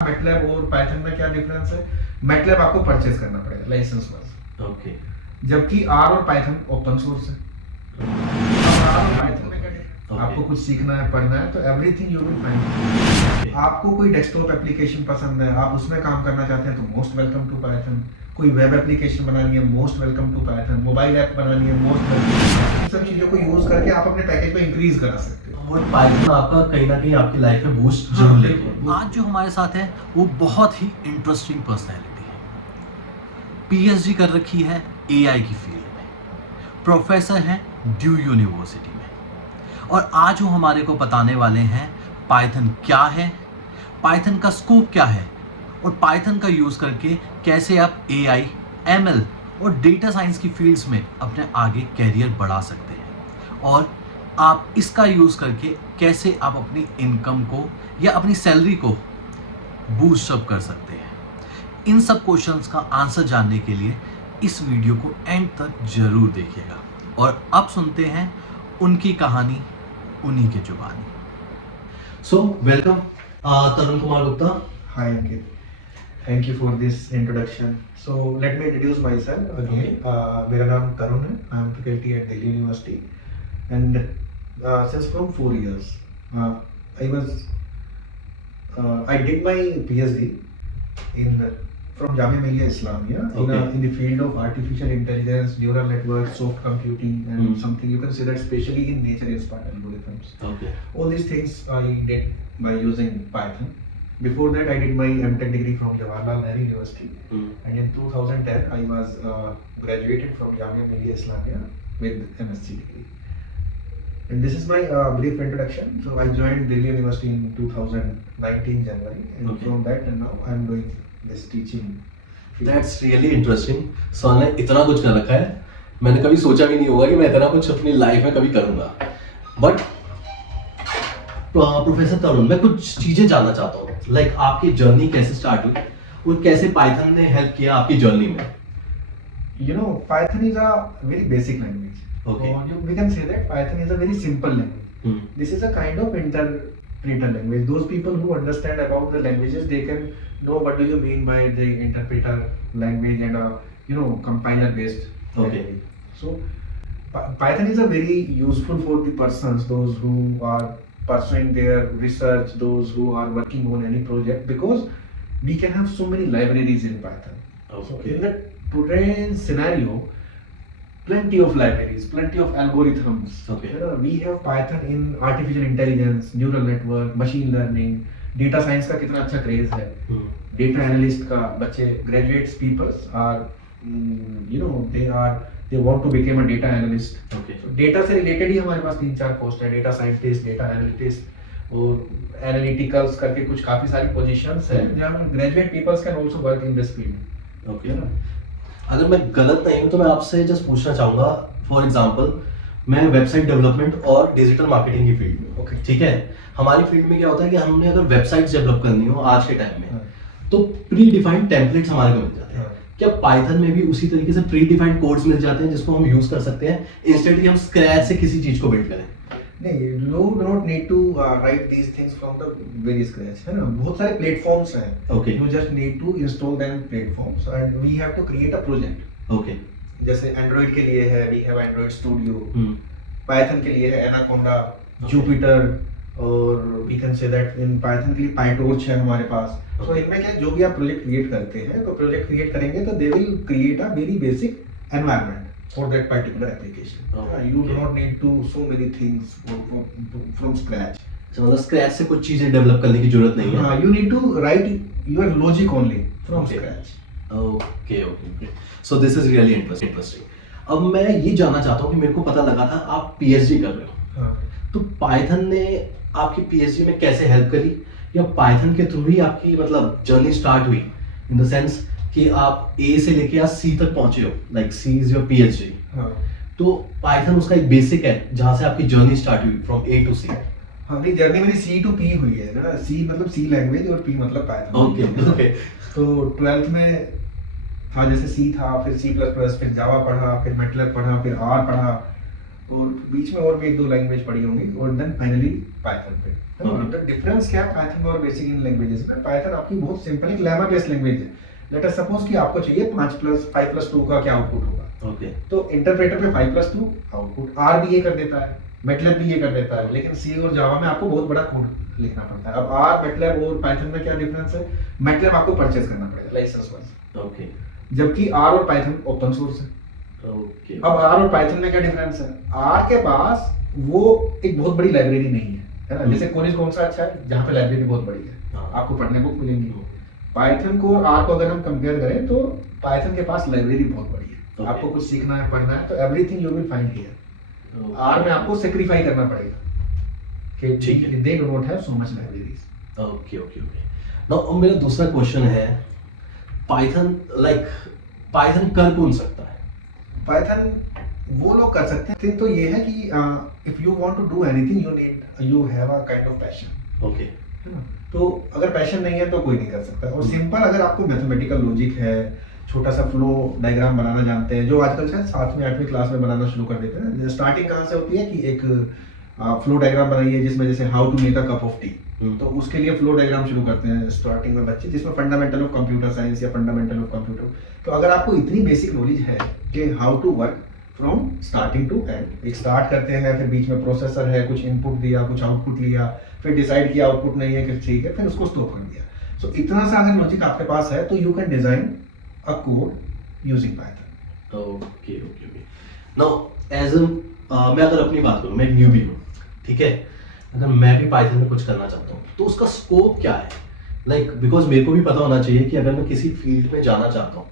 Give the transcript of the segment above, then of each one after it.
MATLAB और Python में क्या डिफरेंस है? मैटलैब आपको परचेज करना पड़ेगा लाइसेंस वाइज, ओके जबकि आर और पाइथन ओपन सोर्स है। अब आर और पाइथन में क्या difference? Okay. आपको कुछ सीखना है, पढ़ना है, तो एवरीथिंग यू विल फाइंड। आपको कोई डेस्कटॉप एप्लीकेशन पसंद है, आप उसमें काम करना चाहते हैं, तो मोस्ट वेलकम टू पाइथन। कोई वेब एप्लीकेशन बनानी है, most welcome to Python. Mobile app बनानी है, मोस्ट वेलकम। इन सब चीज़ों को यूज करके आप अपने पैकेज को इंक्रीज करा सकते हो। और पाइथन आपका कहीं ना कहीं आपकी लाइफ में बूस्ट हाँ, जरूर बिल्कुल। लेके आज जो हमारे साथ है वो बहुत ही इंटरेस्टिंग पर्सनैलिटी है। पीएचडी कर रखी है एआई की फील्ड में, प्रोफेसर हैं ड्यू यूनिवर्सिटी में, और आज वो हमारे को बताने वाले हैं पाइथन क्या है, पाइथन का स्कोप क्या है, और पाइथन का यूज़ करके कैसे आप एआई, एमएल और डेटा साइंस की फील्ड्स में अपने आगे कैरियर बढ़ा सकते हैं, और आप इसका यूज़ करके कैसे आप अपनी इनकम को या अपनी सैलरी को बूस्ट अप कर सकते हैं। इन सब क्वेश्चंस का आंसर जानने के लिए इस वीडियो को एंड तक जरूर देखिएगा। और अब सुनते हैं उनकी कहानी उन्हीं के जुबानी। So welcome Tarun Kumar Gupta. Hi Ankit, thank you for this introduction. So let me introduce myself again. मेरा नाम तरुण है, I am faculty at Delhi University, and since from 4 years, I did my PhD in from Jamia Millia Islamia in the field of artificial intelligence, neural networks, soft computing, and something you can say that especially in nature-inspired algorithms. Okay. All these things I did by using Python. Before that, I did my MTech degree from Jawaharlal Nehru University, and in 2010, I was graduated from Jamia Millia Islamia with MSc degree. And this is my brief introduction. So I joined Delhi University in 2019 January, and from that and now I am doing this teaching. That's really interesting. Sir ने इतना कुछ कर रखा है, मैंने कभी सोचा भी नहीं होगा कि मैं इतना कुछ अपनी लाइफ में कभी करूंगा। बट प्रोफेसर तरुण, मैं कुछ चीजें जानना चाहता हूँ, लाइक आपकी जर्नी कैसे स्टार्ट हुई और कैसे पाइथन ने हेल्प किया आपकी जर्नी में। You know, Python is a very basic language. Okay. We can say that Python is a very simple language. This is a kind of interpreter language. Those people who understand about the languages, they can know what do you mean by the interpreter language and compiler based language. So Python is a very useful for the persons, those who are pursuing their research, those who are working on any project, because we can have so many libraries in Python. So in the today's scenario, plenty of libraries, plenty of algorithms. Okay. We have Python in artificial intelligence, neural network, machine learning, data science का कितना अच्छा craze है, data analyst का बच्चे graduates peoples are they want to become a data analyst. Okay. So data से related ही हमारे पास 3-4 post है, data scientist, data analyst और analyticals करके कुछ काफी सारी positions है जहाँ graduate peoples can also work in this field. Okay. अगर मैं गलत नहीं हूँ तो मैं आपसे जस्ट पूछना चाहूँगा, फॉर एग्जांपल मैं वेबसाइट डेवलपमेंट और डिजिटल मार्केटिंग की फील्ड में। Okay. ठीक है, हमारी फील्ड में क्या होता है कि हमने अगर वेबसाइट्स डेवलप करनी हो आज के टाइम में, तो प्री डिफाइंड टेम्पलेट्स हमारे को मिल जाते हैं। क्या पाइथन में भी उसी तरीके से प्री डिफाइंड कोड्स मिल जाते हैं जिसको हम यूज कर सकते हैं इंस्टेड कि हम स्क्रैच से किसी चीज को बिल्ड करें? नहीं, you do not need to write these things from the very scratch, है ना? बहुत सारे प्लेटफॉर्म्स हैं. Okay. You just need to install them platforms and we have to create a project. Okay. जैसे Android के लिए है, we have Android Studio. Hmm. Python के लिए है Anaconda, Jupyter, और we can say that in Python के लिए PyTorch है हमारे पास. So इनमें क्या, जो भी आप प्रोजेक्ट क्रिएट करते हैं, तो प्रोजेक्ट क्रिएट करेंगे तो they will create a very basic environment for that particular application. You do not need to so many things from scratch. मतलब स्क्रैच से कुछ चीजें डेवलप करने की जरूरत नहीं है। You need to write your logic only from scratch. Okay okay, so this is really interesting. अब मैं ये जानना चाहता हूँ कि मेरे को पता लगा था आप पीएचडी कर रहे हो, तो पाइथन ने आपकी पीएचडी में कैसे हेल्प करी, या पाइथन के थ्रू ही आपकी मतलब जर्नी स्टार्ट हुई, इन द सेंस कि आप ए से लेके आज सी तक पहुंचे हो, like C is your PhD. तो पाइथन उसका एक बेसिक है जहां से आपकी जर्नी स्टार्ट हुई फ्रॉम ए टू सी। हाँ, मेरी जर्नी मेरी सी टू पी हुई है ना, सी मतलब सी लैंग्वेज और पी मतलब पाइथन। ओके। तो 12th में था, जैसे सी था, फिर सी प्लस प्लस, फिर जावा पढ़ा, फिर मैटलैब पढ़ा, फिर आर पढ़ा, और बीच में और भी 1-2 लैंग्वेज पढ़ी होंगी और देन फाइनली पाइथन पे। तो डिफरेंस क्या है पाइथन और बेसिक इन लैंग्वेजेस में? पाइथन आपकी बहुत सिंपल एक लेमा बेस्ड लैंग्वेज है। लेट अस सपोज कि आपको चाहिए 5+2 का क्या आउटपुट होगा। ओके। तो इंटरप्रेटर पे 5+2 आउटपुट, आर भी ये कर देता है, मैटलैब भी ये कर देता है, लेकिन सी और जावा में आपको बहुत बड़ा कोड लिखना पड़ता है। अब आर, मैटलैब और पाइथन में क्या डिफरेंस है? मैटलैब आपको परचेज करना पड़ेगा लाइसेंस वाइज, ओके, जबकि आर और पाइथन ओपन सोर्स है। ओके। अब आर और पाइथन में क्या डिफरेंस है? आर के पास वो एक बहुत बड़ी लाइब्रेरी नहीं है ना, जैसे कोनिस कौन सा अच्छा है जहाँ पे लाइब्रेरी बहुत बड़ी है, हाँ। आपको पढ़ने बुक मिलेंगी। पाइथन को और आर को अगर हम कंपेयर करें तो पाइथन के पास लाइब्रेरी बहुत बड़ी है। Okay. आपको कुछ सीखना है, पढ़ना है, तो everything you will find here. R में आपको सेक्रीफाई करना पड़ेगा कि ठीक है, they do not have so much libraries. Okay, okay, okay. Now मेरा दूसरा क्वेश्चन है, पाइथन कर कौन सकता है? पाइथन वो लोग कर सकते हैं। तो ये है कि if you want to do anything you have a kind of passion. Okay. है ना? तो अगर पैशन नहीं है तो कोई नहीं कर सकता। और सिंपल अगर आपको मैथमेटिकल लॉजिक है, छोटा सा फ्लो डायग्राम बनाना जानते हैं, जो आजकल शायद 7वीं 8वीं क्लास में बनाना शुरू कर देते हैं। स्टार्टिंग कहाँ से होती है कि एक फ्लो डायग्राम बनाइए जिसमें जैसे how to make a cup of tea, तो उसके लिए फ्लो डायग्राम शुरू करते हैं स्टार्टिंग में बच्चे, जिसमें फंडामेंटल ऑफ कंप्यूटर साइंस या फंडामेंटल ऑफ कंप्यूटर। तो अगर आपको इतनी बेसिक नॉलेज है कि how to work from starting to end, एक स्टार्ट करते हैं, फिर बीच में प्रोसेसर है, कुछ इनपुट दिया, कुछ आउटपुट लिया, फिर डिसाइड किया आउटपुट नहीं है कि ठीक है, फिर उसको स्टॉप कर दिया। सो इतना सा अगर लॉजिक आपके पास है तो you can design a code using Python. Okay, okay, okay. Now as मैं अगर अपनी बात करूं, मैं एक न्यूबी हूं, ठीक है, अगर मैं भी पाइथन में कुछ करना चाहता हूं तो उसका स्कोप क्या है? बिकॉज मेरे को भी पता होना चाहिए कि अगर मैं किसी फील्ड में जाना चाहता हूं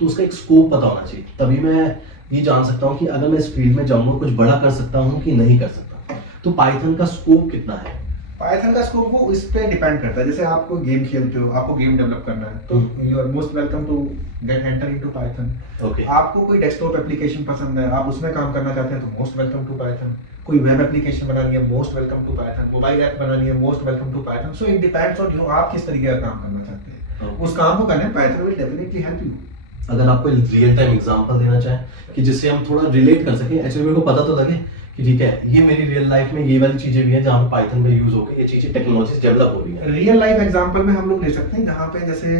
तो उसका एक स्कोप पता होना चाहिए, तभी मैं ये जान सकता हूं कि अगर मैं इस फील्ड में जाऊंगा कुछ बड़ा कर सकता हूं कि नहीं कर सकता। तो पाइथन का स्कोप कितना है? पाइथन का स्कोप वो इस पे डिपेंड करता है। जैसे आप कोई गेम खेलते हो, आपको गेम डेवलप करना है, तो you are most welcome to get enter into Python. Okay. आपको कोई डेस्कटॉप एप्लीकेशन पसंद है, आप उसमें काम करना चाहते हैं, तो मोस्ट वेलकम टू पाइथन। कोई वेब एप्लीकेशन बनानी है, most welcome to Python. Mobile app बनानी है, most welcome to Python. So it depends on you, आप किस तरीके का काम करना चाहते हैं। उस काम को करने में Python will definitely help you. अगर आप कोई रियल टाइम एग्जांपल देना चाहें कि जिससे हम थोड़ा रिलेट कर सकें, एक्चुअली मेरे को पता तो लगे कि ठीक है, ये मेरी रियल लाइफ में ये वाली चीजें भी हैं जहाँ पे पाइथन का यूज होकर ये चीजें टेक्नोलॉजीज डेवलप हो रही हैं। रियल लाइफ एग्जांपल में हम लोग ले सकते हैं जहाँ पे जैसे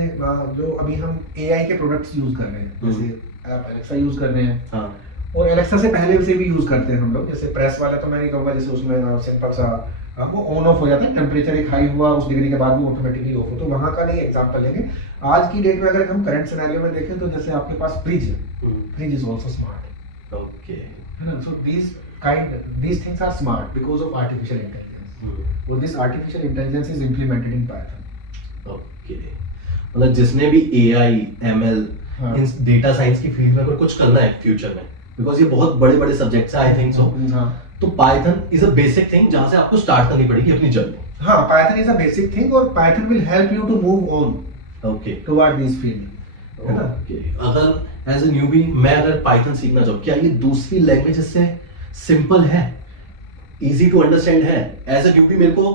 जो अभी हम एआई के प्रोडक्ट्स यूज कर रहे हैं, जैसे आप एलेक्सा यूज कर रहे हैं, हाँ, और एलेक्सा से पहले से भी यूज करते हैं हम लोग। जैसे प्रेस वाला तो मैं नहीं कहूँगा, जैसे उसमें सिंपल सा वो ऑन ऑफ हो जाता है, टेम्परेचर एक हाई हुआ उस डिग्री के बाद वो ऑटोमेटिकली ऑफ हो, तो वहाँ का नहीं एग्जांपल लेंगे। आज की डेट में अगर हम करंट सिनेरियो में देखें तो जैसे आपके पास फ्रिज है, fridge is also smart. Okay. So these things are smart because of artificial intelligence. और this artificial intelligence is implemented in Python. Okay, मतलब जिसने भी एआई, एमएल, इन डेटा साइंस की फील्ड में अगर कुछ करना है फ्यूचर में, बिकॉज ये बहुत बड़े बड़े सब्जेक्ट्स हैं, आई थिंक सो, तो Python is a basic thing जहां से आपको स्टार्ट करनी पड़ेगी अपनी जर्नी। हाँ, Python is a basic thing और Python will help you to move on okay toward this field, है ना? ओके। अगर एज अ न्यूबी मैं अगर पाइथन सीखना चाहूँ, क्या ये दूसरी लैंग्वेज से सिंपल है, इजी टू अंडरस्टैंड है? एज अ न्यूबी मेरे को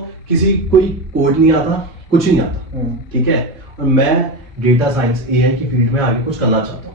कोई कोड नहीं आता, कुछ नहीं आता, ठीक है, और मैं डेटा साइंस एआई की फील्ड में आगे कुछ करना चाहता हूँ।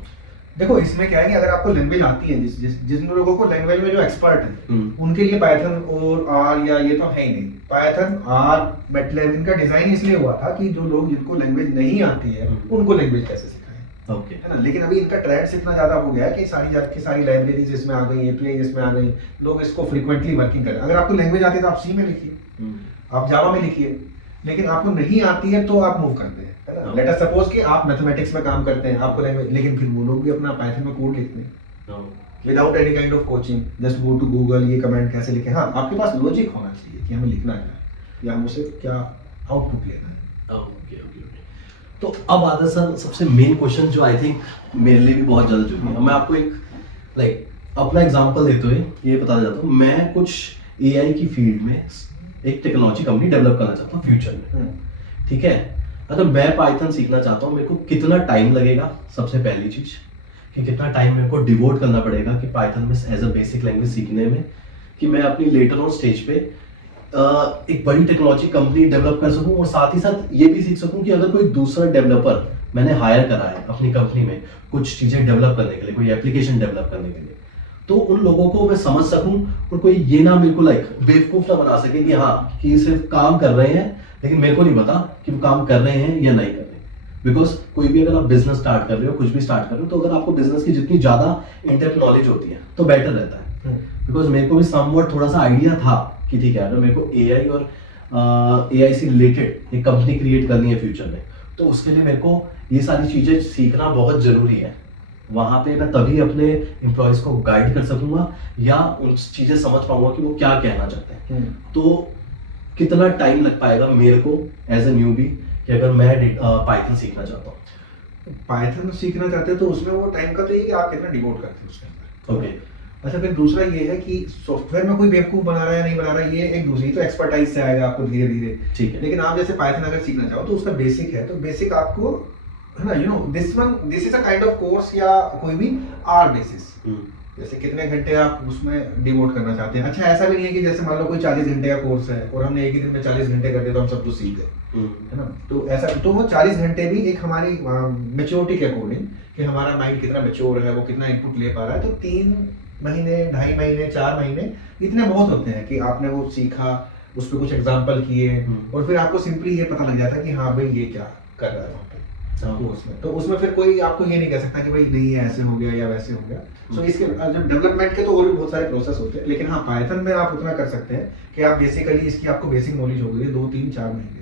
देखो इसमें क्या है कि अगर आपको लैंग्वेज आती है, जिन लोगों को लैंग्वेज में जो एक्सपर्ट है उनके लिए पाइथन और आर या ये तो है ही नहीं। पाइथन, आर, मैटलैब, इनका डिजाइन इसलिए हुआ था कि जो लोग जिनको लैंग्वेज नहीं आती है उनको लैंग्वेज कैसे सिखाएं, ओके, है ना? लेकिन अभी इनका ट्रेंड्स इतना ज्यादा हो गया है कि सारी लाइब्रेरीज इसमें आ गई, एपीआई इसमें आ गई, लोग इसको फ्रीक्वेंटली वर्किंग करें। अगर आपको लैंग्वेज आती है तो आप सी में लिखिए, आप जावा में लिखिए, लेकिन आपको नहीं आती है तो आप मूव करते हैं, है ना? लेट अस सपोज कि आप मैथमेटिक्स में काम करते हैं, आपको लैंग्वेज, लेकिन फिर वो लोग भी अपना पाइथन में कोड लिखते हैं without any kind of coaching, just go to Google, ये कमेंट कैसे लिखें। हाँ, आपके पास लॉजिक होना चाहिए कि हमें लिखना है या हम उसे क्या आउटपुट लेना है। Okay okay okay. तो अब आता सर सबसे मेन क्वेश्चन जो आई थिंक मेरे लिए भी बहुत ज़्यादा जरूरी है। मैं आपको एक अपना एग्जांपल देते हुए ये बताना चाहता हूँ। मैं कुछ एआई की फील्ड में एक टेक्नोलॉजी कंपनी डेवलप करना चाहता हूँ फ्यूचर में, ठीक है। अगर मैं पाइथन सीखना चाहता हूँ, मेरे को कितना टाइम लगेगा, सबसे पहली चीज़ कि कितना टाइम मेरे को डिवोट करना पड़ेगा कि पाइथन में एज अ बेसिक लैंग्वेज सीखने में, कि मैं अपनी लेटर ऑन स्टेज पे एक बड़ी टेक्नोलॉजी कंपनी डेवलप कर सकूं, और साथ ही साथ ये भी सीख सकूं कि अगर कोई दूसरा डेवलपर मैंने हायर करा है अपनी कंपनी में कुछ चीज़ें डेवलप करने के लिए, कोई एप्लीकेशन डेवलप करने के लिए, तो उन लोगों को मैं समझ सकूं और कोई ये ना मेरे को लाइक बेवकूफ ना बना सके कि हाँ कि सिर्फ काम कर रहे हैं लेकिन मेरे को नहीं पता कि वो काम कर रहे हैं या नहीं कर रहे। बिकॉज कोई भी अगर आप बिजनेस स्टार्ट कर रहे हो, कुछ भी स्टार्ट कर रहे हो, तो अगर आपको बिजनेस की जितनी ज्यादा इन डेप्थ नॉलेज होती है तो बेटर रहता है। बिकॉज मेरे को भी समवट थोड़ा सा आइडिया था कि ठीक है, अगर मेरे को एआई और एआई से रिलेटेड एक कंपनी क्रिएट करनी है फ्यूचर में, तो उसके लिए मेरे को ये सारी चीजें सीखना बहुत जरूरी है। वहां पे मैं तभी अपने एम्प्लॉयज को गाइड कर सकूंगा या उन चीजें समझ पाऊंगा कि वो क्या कहना चाहते हैं। तो कितना टाइम लग पाएगा मेरे को एज ए न्यूबी कि अगर मैं पाइथन सीखना चाहता हूँ? पाइथन सीखना चाहते हो तो उसमें वो टाइम का तो ये कि आप कितना डिवोट करते हो उसके अंदर। ओके। अच्छा, फिर दूसरा ये है कि सॉफ्टवेयर में कोई बेवकूफ बना रहा है नहीं बना रहा है, ये एक दूसरी तो एक्सपर्टाइज से आएगा आपको धीरे धीरे। ठीक है। लेकिन आप जैसे पाइथन अगर सीखना चाहो तो उसका बेसिक है, तो बेसिक आपको है ना, this is a kind of course या कोई भी आवर बेसिस, जैसे कितने घंटे आप उसमें डिवोट करना चाहते हैं। अच्छा, ऐसा भी नहीं है कि जैसे मान लो कोई 40 घंटे का कोर्स है और हमने एक ही दिन में 40 घंटे कर दिए तो हम सब कुछ सीख गए, है ना। तो ऐसा, तो वो 40 घंटे भी एक हमारी मेच्योरिटी के अकॉर्डिंग कि हमारा माइंड कितना मेच्योर है, वो कितना इनपुट ले पा रहा है। तो 3 महीने, 2.5 महीने, 4 महीने इतने बहुत होते हैं कि आपने वो सीखा, उस पर कुछ एग्जाम्पल किए और फिर आपको सिंपली ये पता लग जाता है कि हाँ भाई ये क्या कर रहा है वहाँ पे। तो उसमें फिर कोई आपको ये नहीं कह सकता कि भाई नहीं ऐसे हो गया या वैसे हो गया। सो इसके जब डेवलपमेंट के तो और भी बहुत सारे प्रोसेस होते हैं, लेकिन हाँ पाइथन में आप उतना कर सकते हैं कि आप बेसिकली इसकी आपको बेसिक नॉलेज हो गई है 2, 3, 4 महीने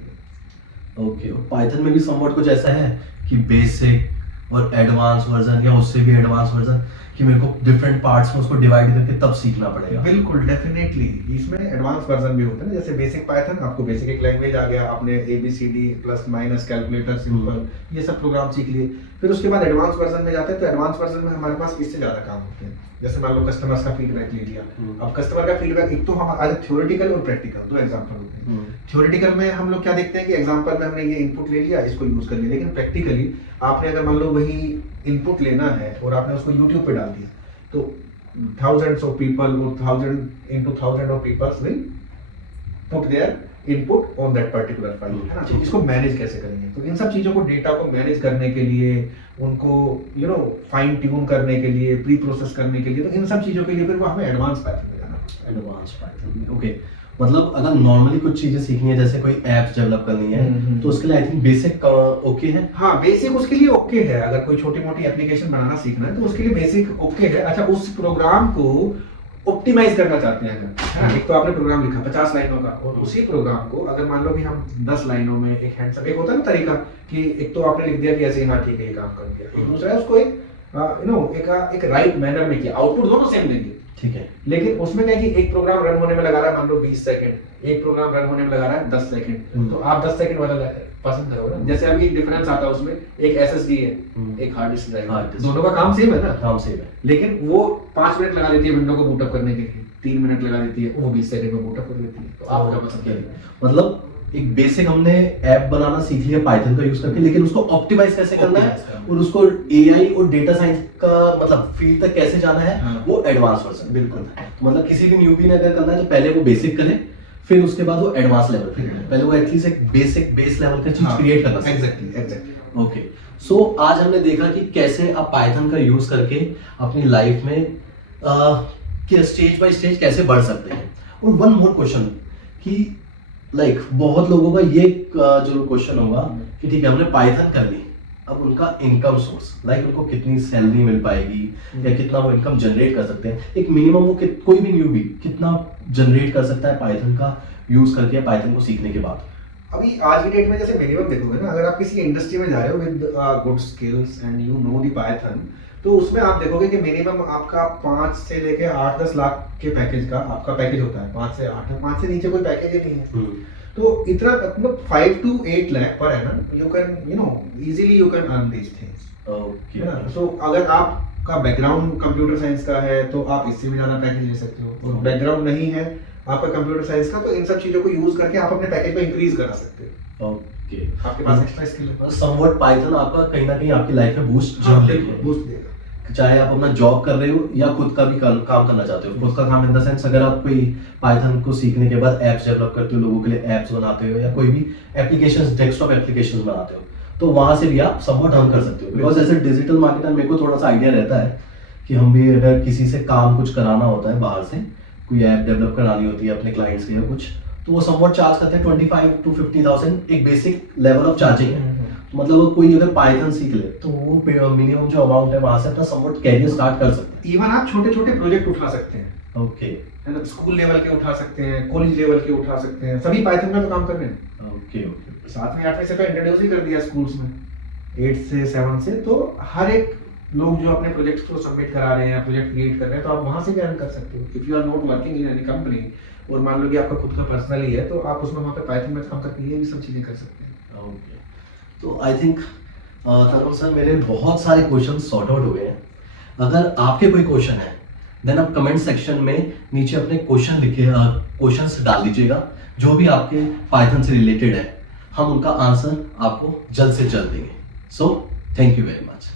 में। ओके। पाइथन में भी समवट कुछ ऐसा है कि बेसिक और एडवांस वर्जन या उससे भी एडवांस वर्जन कि मेरे को डिफरेंट पार्ट्स में उसको डिवाइड करके तब सीखना पड़ेगा? बिल्कुल, डेफिनेटली इसमें एडवांस वर्जन भी होते हैं। जैसे बेसिक पाइथन, आपको बेसिक एक लैंग्वेज आ गया, आपने ABCD plus minus calculator simple ये सब प्रोग्राम सीख लिए। फिर उसके बाद एडवांस वर्जन में जाते हैं, तो एडवांस वर्जन में हमारे पास इससे ज्यादा काम होते हैं। जैसे मान लो कस्टमर्स का फीडबैक ले लिया। अब कस्टमर का फीडबैक, एक तो हम आज थ्योरेटिकल और प्रैक्टिकल 2 एग्जांपल होते हैं। थ्योरेटिकल में हम लोग क्या देखते हैं कि एग्जांपल में हमने ये इनपुट ले लिया, इसको यूज कर लिया। लेकिन प्रैक्टिकली आपने अगर मान लो वही इनपुट लेना है और आपने उसको यूट्यूब पे डाल दिया, तो thousands of people or 1000 of people will put their input on that particular file, है ना। तो इसको मैनेज कैसे करेंगे? तो इन सब चीजों को, डेटा को मैनेज करने के लिए, उनको फाइन ट्यून करने के लिए, प्री प्रोसेस करने के लिए, तो इन सब चीजों के लिए फिर वो हमें एडवांस पाइथन में जाना पड़ता है। Advance Python, okay. मतलब अगर नॉर्मली कुछ चीजें सीखनी है, जैसे कोई एप्स डेवलप करनी है, तो उसके लिए आई थिंक बेसिक ओके है। हाँ, बेसिक उसके लिए ओके है। अगर कोई छोटी मोटी एप्लीकेशन बनाना सीखना है तो उसके लिए बेसिक ओके है। अच्छा, उस प्रोग्राम को ऑप्टिमाइज करना चाहते हैं अगर, है ना। एक तो आपने प्रोग्राम लिखा 50 लाइनों का, और उसी प्रोग्राम को अगर मान लो कि हम 10 लाइनों में एक हैंडसम, एक होता है ना तरीका कि एक तो आपने लिख दिया कि ऐसे हाँ ठीक है ये काम कर दिया, दूसरा है उसको एक राइट मैनर में किया, आउटपुट दोनों सेम देंगे, ठीक है। लेकिन उसमें क्या है कि एक प्रोग्राम रन होने में लगा रहा है मान लो 20 सेकंड, एक प्रोग्राम रन होने में लगा रहा है 10 सेकंड, तो आप 10 सेकंड वाला पसंद करोगे ना। जैसे अभी एक डिफरेंस आता है उसमें, एक SSD है, एक हार्ड डिस्क ड्राइव, दोनों का काम सेम है ना, काम सेम है, लेकिन वो 5 मिनट लगा देती है विंडो को बूटअप करने के लिए, 3 मिनट लगा देती है, वो 20 सेकंड में बूटअप कर लेती है। तो आपका पसंद क्या है? मतलब एक बेसिक हमने ऐप बनाना सीख लिया पाइथन का यूज करके, लेकिन उसको ऑप्टिमाइज कैसे करना है और उसको एआई और डेटा साइंस का मतलब फील्ड तक कैसे जाना है, वो एडवांस वर्जन। बिल्कुल। तो मतलब किसी भी न्यूबी ने अगर करना है तो पहले वो बेसिक करे, फिर उसके बाद वो एडवांस लेवल पे करे। पहले वो एटलीस्ट एक बेसिक बेस लेवल का चीज क्रिएट करना चाहिए। एग्जैक्टली। ओके। सो आज हमने देखा कि कैसे आप पाइथन का यूज करके अपनी लाइफ में स्टेज बाय स्टेज कैसे बढ़ सकते हैं। और वन मोर क्वेश्चन कि लाइक बहुत लोगों का ये जो क्वेश्चन होगा कि ठीक है हमने पाइथन कर ली, अब उनका इनकम सोर्स, लाइक उनको कितनी सैलरी मिल पाएगी या कितना वो इनकम जनरेट कर सकते हैं। एक मिनिमम वो कोई भी न्यूबी कितना जनरेट कर सकता है पाइथन का यूज करके, पाइथन को सीखने के बाद? अभी आज की डेट में जैसे मिनिमम देखोगे ना, अगर आप किसी इंडस्ट्री में जा रहे हो with good skills and you know the Python, तो उसमें आप देखोगे कि मिनिमम आपका 5 से लेके 8-10 लाख के पैकेज का आपका पैकेज होता है। 5 से 8, 5 से नीचे कोई पैकेज ही नहीं है। तो इतना मतलब 5 to 8 lakh per annum you can easily you can earn these things. Okay. So अगर आपका बैकग्राउंड कंप्यूटर साइंस का है तो आप इससे भी ज्यादा पैकेज ले सकते हो, और बैकग्राउंड नहीं है आपका कंप्यूटर साइंस का, तो इन सब चीजों को यूज करके आप अपने पैकेज को इंक्रीज करा सकते हो। ओके। आपके पास एक्स्ट्रा स्किल है, समवट पाइथन आपका कहीं ना कहीं आपकी लाइफ में बूस्ट बूस्ट देगा। चाहे आप अपना जॉब कर रहे हो या खुद का भी काम करना चाहते हो। खुद का काम इन द सेंस अगर आप कोई पाइथन को सीखने के बाद एप्स डेवलप करते हो, लोगों के लिए एप्स बनाते हो या कोई भी एप्लीकेशंस, डेस्कटॉप एप्लीकेशंस बनाते हो, तो वहां से भी आप समवट अर्न कर सकते हो। Because as a digital marketer मेरे को थोड़ा सा आइडिया रहता है कि हम भी अगर किसी से काम कुछ कराना होता है बाहर से, कोई ऐप डेवलप करानी होती है अपने क्लाइंट्स के या कुछ, तो वो समवॉट चार्ज करते हैं 25 to 50,000, एक बेसिक लेवल ऑफ चार्जिंग है। तो मतलब कोई अगर पाइथन सीख ले तो वो मिनिमम जो अमाउंट है वहाँ से अपना समवॉट कैरियर स्टार्ट कर सकते इवन आप छोटे छोटे प्रोजेक्ट उठा सकते हैं, हैं। ओके है ना, स्कूल लेवल के उठा सकते हैं, कॉलेज लेवल के उठा सकते हैं, सभी पाइथन में तो काम कर रहे हैं। Okay okay. 7वीं 8वीं से तो इंट्रोड्यूस ही कर दिया स्कूल्स में, 8 से 7 से, तो हर एक लोग जो अपने प्रोजेक्ट्स को सबमिट करा रहे हैं, प्रोजेक्ट क्रिएट कर रहे हैं, तो आप वहां से भी अर्न कर सकते हो। If you are not working in any company और मान लो कि आपका खुद का पर्सनल ही है, तो आप उसमें वहाँ पे पाइथन में काम करके ये भी सब चीजें कर सकते हैं। ओके, तो आई थिंक तरुण सर मेरे बहुत सारे क्वेश्चन सॉर्ट आउट हुए हैं। अगर आपके कोई क्वेश्चन है देन आप कमेंट सेक्शन में नीचे अपने क्वेश्चन लिखे, क्वेश्चंस डाल दीजिएगा जो भी आपके पाइथन से रिलेटेड है, हम उनका आंसर आपको जल्द से जल्द देंगे। So thank you very much.